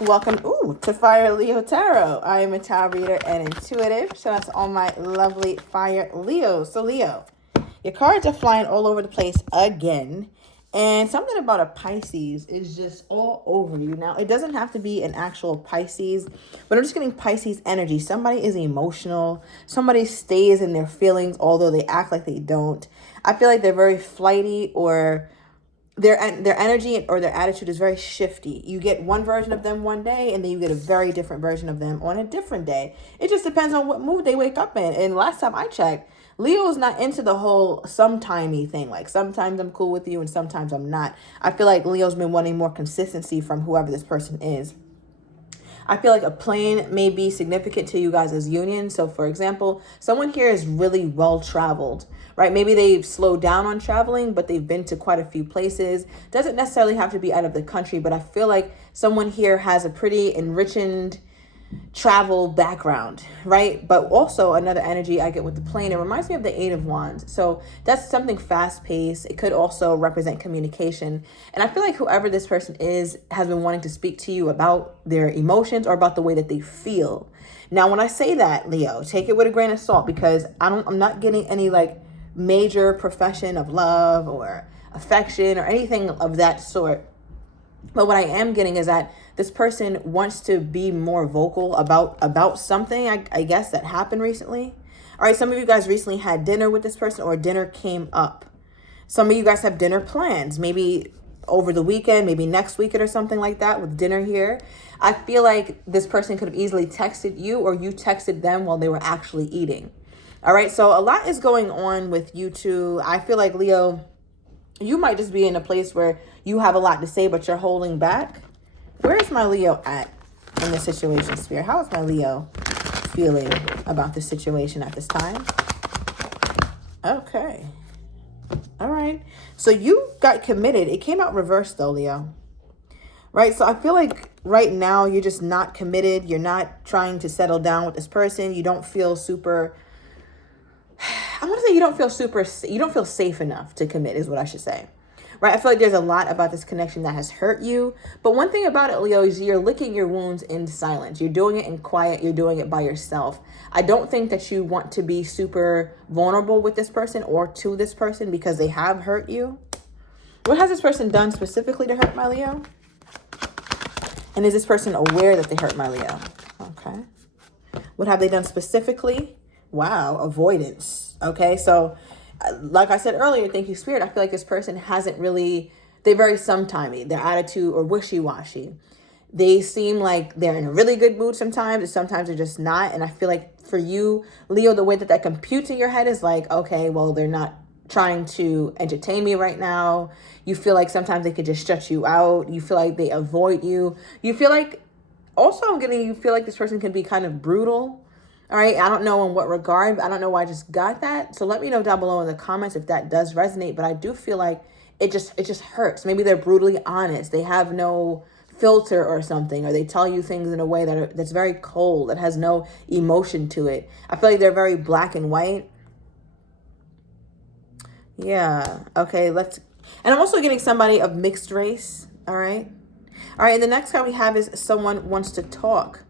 Welcome, to Fire Leo Tarot. I am a tarot reader and intuitive. Shout out to all my lovely Fire Leos. So Leo, your cards are flying all over the place again. And something about a Pisces is just all over you. Now, it doesn't have to be an actual Pisces, but I'm just getting Pisces energy. Somebody is emotional. Somebody stays in their feelings, although they act like they don't. I feel like they're very flighty, or their energy or their attitude is very shifty. You get one version of them one day, and then you get a very different version of them on a different day. It just depends on what mood they wake up in. And last time I checked, Leo is not into the whole sometimey thing. Like, sometimes I'm cool with you and sometimes I'm not. I feel like Leo's been wanting more consistency from whoever this person is. I feel like a plane may be significant to you guys as union. So for example, someone here is really well traveled, right? Maybe they've slowed down on traveling, but they've been to quite a few places. Doesn't necessarily have to be out of the country, but I feel like someone here has a pretty enriching travel background, right? But also another energy I get with the plane, it reminds me of the Eight of Wands. So that's something fast paced. It could also represent communication. And I feel like whoever this person is has been wanting to speak to you about their emotions or about the way that they feel. Now, when I say that, Leo, take it with a grain of salt, because I'm not getting any like major profession of love or affection or anything of that sort. But what I am getting is that this person wants to be more vocal about something, I guess, that happened recently. All right, some of you guys recently had dinner with this person, or dinner came up. Some of you guys have dinner plans, maybe over the weekend, maybe next weekend or something like that, with dinner here. I feel like this person could have easily texted you, or you texted them while they were actually eating. All right, so a lot is going on with you two. I feel like, Leo, you might just be in a place where you have a lot to say, but you're holding back. Where is my Leo at in this situation, Spirit? How is my Leo feeling about this situation at this time? Okay. All right. So you got committed. It came out reversed though, Leo. Right? So I feel like right now you're just not committed. You're not trying to settle down with this person. You don't feel super... I want to say you don't feel safe enough to commit is what I should say. Right? I feel like there's a lot about this connection that has hurt you. But one thing about it, Leo, is you're licking your wounds in silence. You're doing it in quiet. You're doing it by yourself. I don't think that you want to be super vulnerable with this person or to this person because they have hurt you. What has this person done specifically to hurt my Leo? And is this person aware that they hurt my Leo? Okay. What have they done specifically? Wow, avoidance. Okay, so like I said earlier, thank you, Spirit. I feel like this person hasn't really, they're very sometimey, their attitude, or wishy-washy. They seem like they're in a really good mood sometimes, and sometimes they're just not. And I feel like for you, Leo, the way that computes in your head is like, okay, well, they're not trying to entertain me right now. You feel like sometimes they could just shut you out. You feel like they avoid you. You feel like, also I'm getting, you feel like this person can be kind of brutal. All right, I don't know in what regard, but I don't know why I just got that. So let me know down below in the comments if that does resonate. But I do feel like it just hurts. Maybe they're brutally honest. They have no filter or something, or they tell you things in a way that's very cold, that has no emotion to it. I feel like they're very black and white. Yeah. Okay, and I'm also getting somebody of mixed race. All right. All right, and the next card we have is someone wants to talk.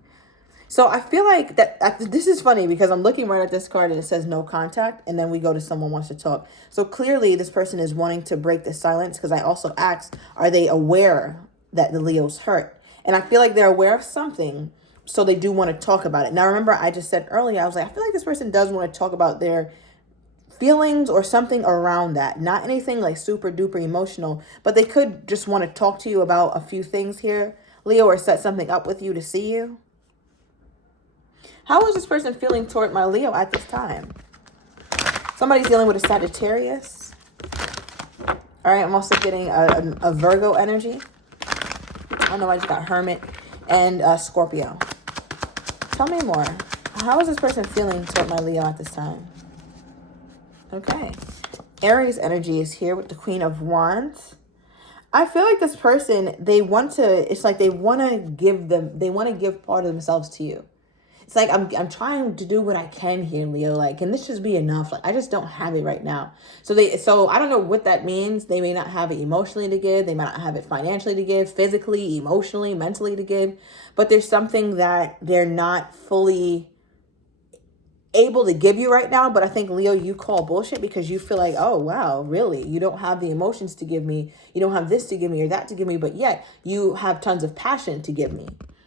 So I feel like this is funny because I'm looking right at this card and it says no contact. And then we go to someone wants to talk. So clearly this person is wanting to break the silence, because I also asked, are they aware that the Leo's hurt? And I feel like they're aware of something. So they do want to talk about it. Now, remember, I just said earlier, I was like, I feel like this person does want to talk about their feelings or something around that. Not anything like super duper emotional, but they could just want to talk to you about a few things here, Leo, or set something up with you to see you. How is this person feeling toward my Leo at this time? Somebody's dealing with a Sagittarius. All right, I'm also getting a Virgo energy. I don't know, I just got Hermit and Scorpio. Tell me more. How is this person feeling toward my Leo at this time? Okay. Aries energy is here with the Queen of Wands. I feel like this person, it's like they want to give part of themselves to you. It's like I'm trying to do what I can here, Leo. Like, can this just be enough? Like, I just don't have it right now. So I don't know what that means. They may not have it emotionally to give. They might not have it financially to give, physically, emotionally, mentally to give. But there's something that they're not fully able to give you right now. But I think, Leo, you call bullshit because you feel like, oh wow, really, you don't have the emotions to give me, you don't have this to give me or that to give me, but yet you have tons of passion to give me.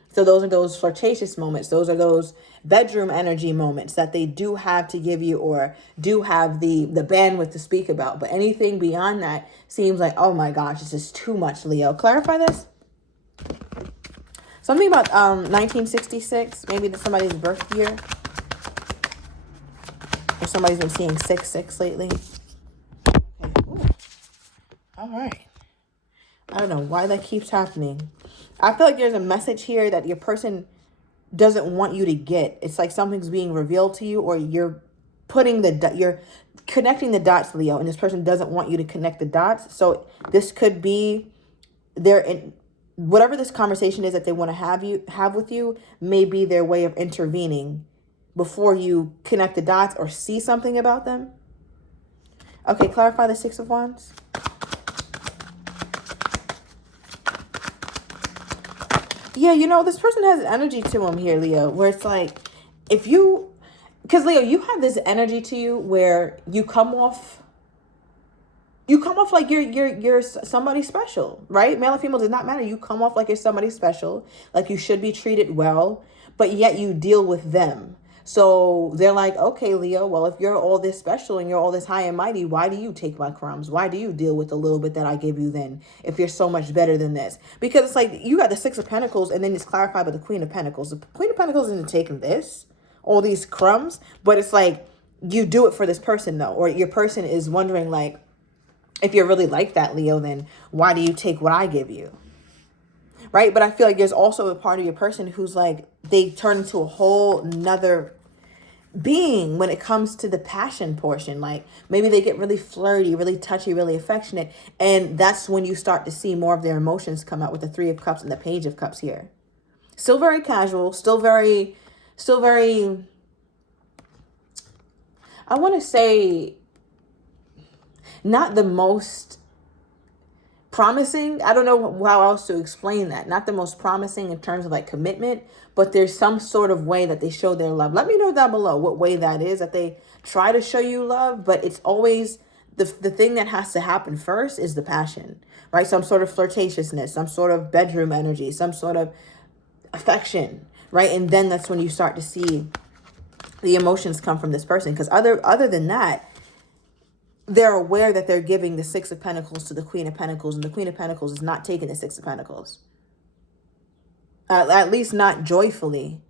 So those are those flirtatious moments, those are those bedroom energy moments that they do have to give you, or do have the bandwidth to speak about. But anything beyond that seems like, oh my gosh, this is too much. Leo, clarify this. Something about 1966, maybe somebody's birth year. Or somebody's been seeing 6-6 lately. Okay. Ooh. All right. I don't know why that keeps happening. I feel like there's a message here that your person doesn't want you to get. It's like something's being revealed to you, or you're connecting the dots, Leo, and this person doesn't want you to connect the dots. So this could be whatever this conversation is that they want to have with you, may be their way of intervening before you connect the dots or see something about them. Okay, clarify the Six of Wands. Yeah, this person has energy to them here, Leo, where it's like, because Leo, you have this energy to you where you come off like you're somebody special, right? Male or female does not matter. You come off like you're somebody special, like you should be treated well, but yet you deal with them. So they're like, okay, Leo, well, if you're all this special and you're all this high and mighty, why do you take my crumbs? Why do you deal with the little bit that I give you then, if you're so much better than this? Because it's like, you got the Six of Pentacles, and then it's clarified by the Queen of Pentacles. The Queen of Pentacles isn't taking all these crumbs, but it's like, you do it for this person though, or your person is wondering like, if you're really like that, Leo, then why do you take what I give you? Right? But I feel like there's also a part of your person who's like, they turn into a whole nother being when it comes to the passion portion. Like maybe they get really flirty, really touchy, really affectionate. And that's when you start to see more of their emotions come out with the Three of Cups and the Page of Cups here. Still very casual, still very, I want to say, not the most promising. I don't know how else to explain that. Not the most promising in terms of like commitment, but there's some sort of way that they show their love. Let me know down below what way that is, that they try to show you love, but it's always the thing that has to happen first is the passion, right? Some sort of flirtatiousness, some sort of bedroom energy, some sort of affection, right? And then that's when you start to see the emotions come from this person. Because other than that, they're aware that they're giving the Six of Pentacles to the Queen of Pentacles, and the Queen of Pentacles is not taking the Six of Pentacles. At least not joyfully.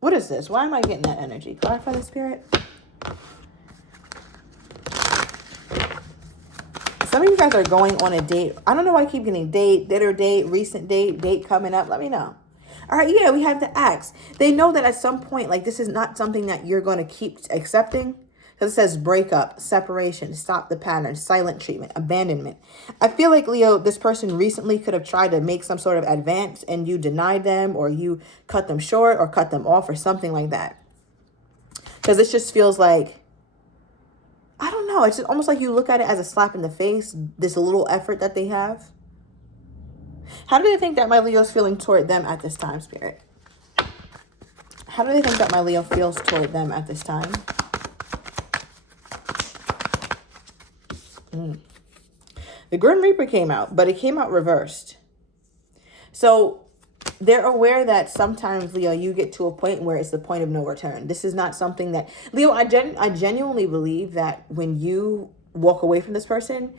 What is this? Why am I getting that energy? Clarify the Spirit. Some of you guys are going on a date. I don't know why I keep getting date, recent date coming up. Let me know. All right, yeah, we have the Axe. They know that at some point, like, this is not something that you're going to keep accepting. Because it says breakup, separation, stop the pattern, silent treatment, abandonment. I feel like, Leo, this person recently could have tried to make some sort of advance and you denied them, or you cut them short or cut them off or something like that. Because this just feels like, I don't know, it's just almost like you look at it as a slap in the face, this little effort that they have. How do they think that my Leo's feeling toward them at this time, Spirit? How do they think that my Leo feels toward them at this time? The Grim Reaper came out, but it came out reversed. So they're aware that sometimes, Leo, you get to a point where it's the point of no return. This is not something that, Leo, I genuinely believe that when you walk away from this person,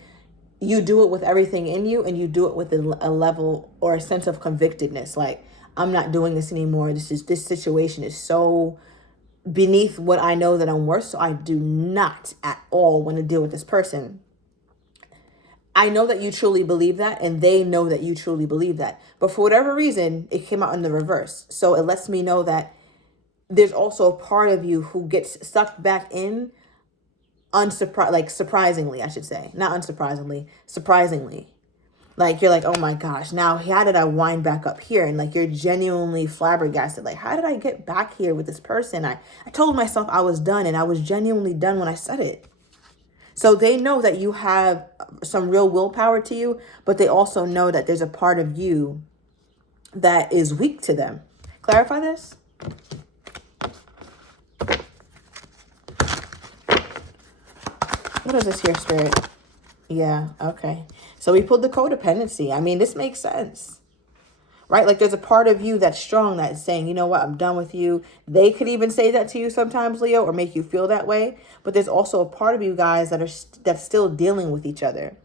you do it with everything in you, and you do it with a level or a sense of convictedness. Like, I'm not doing this anymore. This situation is so beneath what I know that I'm worth, so I do not at all want to deal with this person. I know that you truly believe that, and they know that you truly believe that. But for whatever reason, it came out in the reverse. So it lets me know that there's also a part of you who gets sucked back in, surprisingly, I should say. Not unsurprisingly, surprisingly. Like, you're like, oh my gosh, now how did I wind back up here? And like, you're genuinely flabbergasted. Like, how did I get back here with this person? I told myself I was done, and I was genuinely done when I said it. So they know that you have some real willpower to you, but they also know that there's a part of you that is weak to them. Clarify this? What is this here, Spirit? Yeah, okay. So we pulled the codependency. I mean, this makes sense, right? Like, there's a part of you that's strong that's saying, you know what, I'm done with you. They could even say that to you sometimes, Leo, or make you feel that way. But there's also a part of you guys that's still dealing with each other.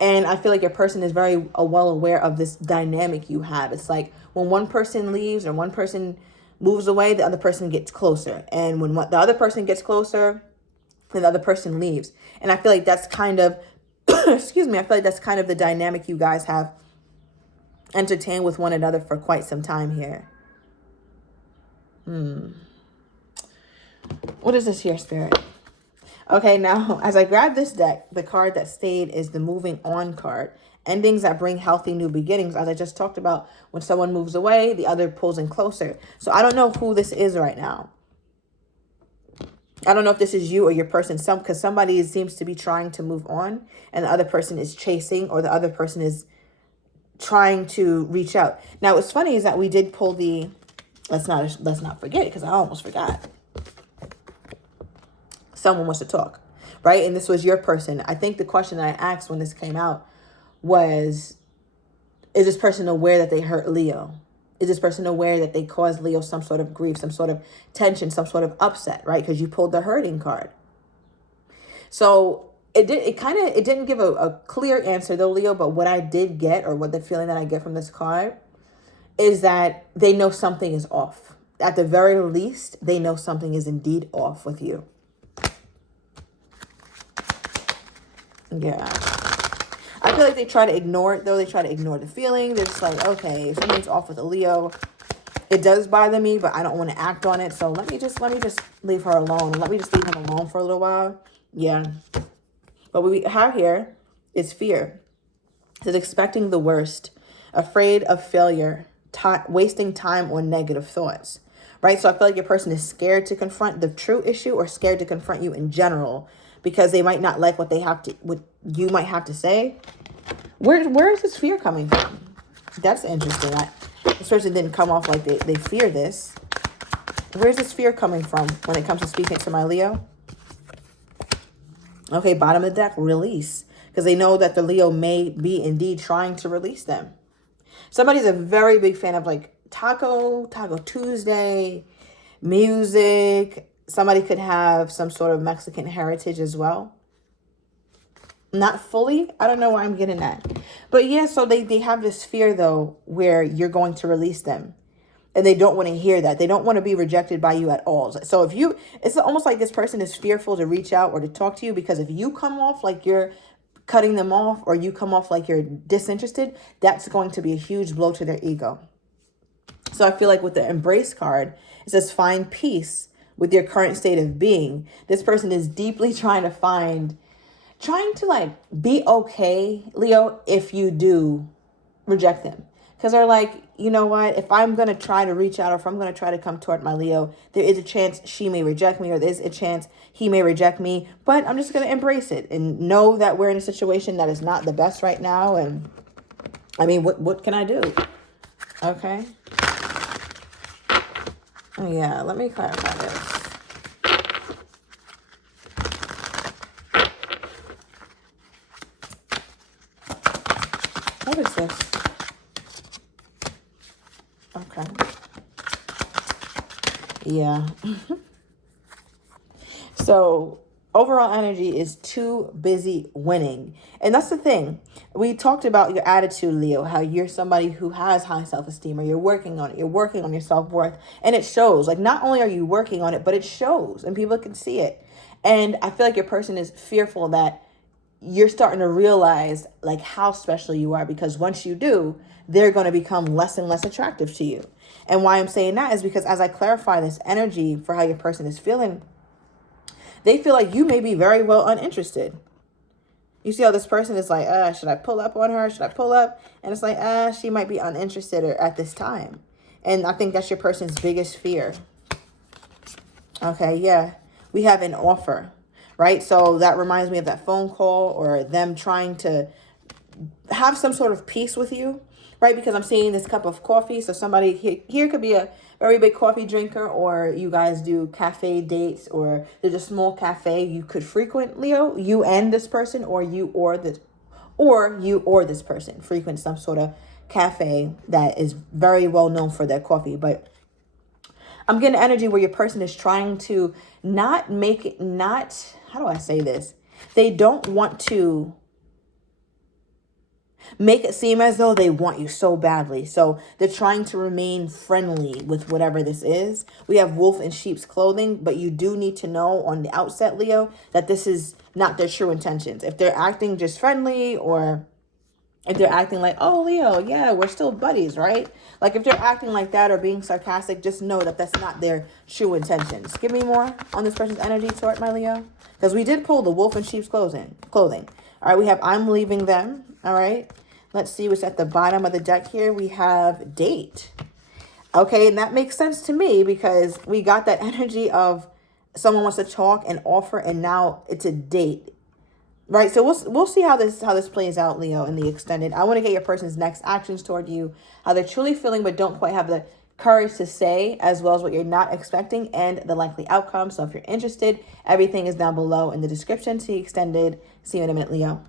And I feel like your person is very well aware of this dynamic you have. It's like when one person leaves or one person moves away, the other person gets closer. And when the other person gets closer, then the other person leaves. And I feel like that's kind of, excuse me, I feel like that's kind of the dynamic you guys have entertained with one another for quite some time here. What is this here, Spirit? Okay, now, as I grab this deck, the card that stayed is the moving on card. Endings that bring healthy new beginnings. As I just talked about, when someone moves away, the other pulls in closer. So I don't know who this is right now. I don't know if this is you or your person, because somebody seems to be trying to move on and the other person is chasing, or the other person is trying to reach out. Now, what's funny is that we did pull the, let's not forget it, because I almost forgot. Someone wants to talk, right? And this was your person. I think the question that I asked when this came out was, is this person aware that they hurt Leo? Is this person aware that they caused Leo some sort of grief, some sort of tension, some sort of upset, right? Because you pulled the hurting card. So it didn't give a clear answer though, Leo, but what I did get, or what the feeling that I get from this card, is that they know something is off. At the very least, they know something is indeed off with you. Yeah. I feel like they try to ignore it, though. They try to ignore the feeling. They're just like, okay, if something's off with a Leo, it does bother me, but I don't want to act on it. So let me just leave her alone. Let me just leave him alone for a little while. Yeah. But what we have here is fear. It's expecting the worst, afraid of failure, wasting time on negative thoughts, right? So I feel like your person is scared to confront the true issue, or scared to confront you in general, because they might not like what you might have to say. Where is this fear coming from? That's interesting. This person didn't come off like they fear this. Where's this fear coming from when it comes to speaking to my Leo? Okay, bottom of the deck, release. Because they know that the Leo may be indeed trying to release them. Somebody's a very big fan of like Taco Tuesday, music. Somebody could have some sort of Mexican heritage as well. Not fully. I don't know why I'm getting that. But yeah, so they have this fear though, where you're going to release them. And they don't want to hear that. They don't want to be rejected by you at all. So it's almost like this person is fearful to reach out or to talk to you, because if you come off like you're cutting them off, or you come off like you're disinterested, that's going to be a huge blow to their ego. So I feel like with the embrace card, it says find peace with your current state of being. This person is deeply trying to like be okay, Leo, if you do reject them. Because they're like, you know what, if I'm going to try to reach out, or if I'm going to try to come toward my Leo, there is a chance she may reject me, or there's a chance he may reject me, but I'm just going to embrace it and know that we're in a situation that is not the best right now. And I mean, what can I do? Okay. Oh, yeah, let me clarify this. What is this? Okay. Yeah. So overall energy is too busy winning. And that's the thing. We talked about your attitude, Leo, how you're somebody who has high self-esteem, or you're working on it. You're working on your self-worth. And it shows. Like, not only are you working on it, but it shows and people can see it. And I feel like your person is fearful that you're starting to realize like how special you are, because once you do, they're going to become less and less attractive to you. And why I'm saying that is because as I clarify this energy for how your person is feeling, they feel like you may be very well uninterested. You see how this person is like, should I pull up on her? Should I pull up? And it's like, she might be uninterested at this time. And I think that's your person's biggest fear. Okay, yeah. We have an offer, right? So that reminds me of that phone call or them trying to have some sort of peace with you, right? Because I'm seeing this cup of coffee. So somebody here could be a very big coffee drinker, or you guys do cafe dates, or there's a small cafe you could frequent, Leo, you and this person, or you or this person frequent some sort of cafe that is very well known for their coffee. But I'm getting energy where your person is trying to not make it, not, how do I say this? They don't want to make it seem as though they want you so badly. So they're trying to remain friendly with whatever this is. We have wolf in sheep's clothing, but you do need to know on the outset, Leo, that this is not their true intentions. If they're acting just friendly, or if they're acting like, oh, Leo, yeah, we're still buddies, right? Like if they're acting like that or being sarcastic, just know that that's not their true intentions. Give me more on this person's energy toward my Leo. Because we did pull the wolf in sheep's clothing. All right, we have I'm leaving them. All right, let's see what's at the bottom of the deck here. We have date. Okay, and that makes sense to me because we got that energy of someone wants to talk and offer, and now it's a date. Right, so we'll see how this plays out, Leo, in the extended. I want to get your person's next actions toward you, how they're truly feeling but don't quite have the courage to say, as well as what you're not expecting and the likely outcome. So if you're interested, everything is down below in the description to the extended. See you in a minute, Leo.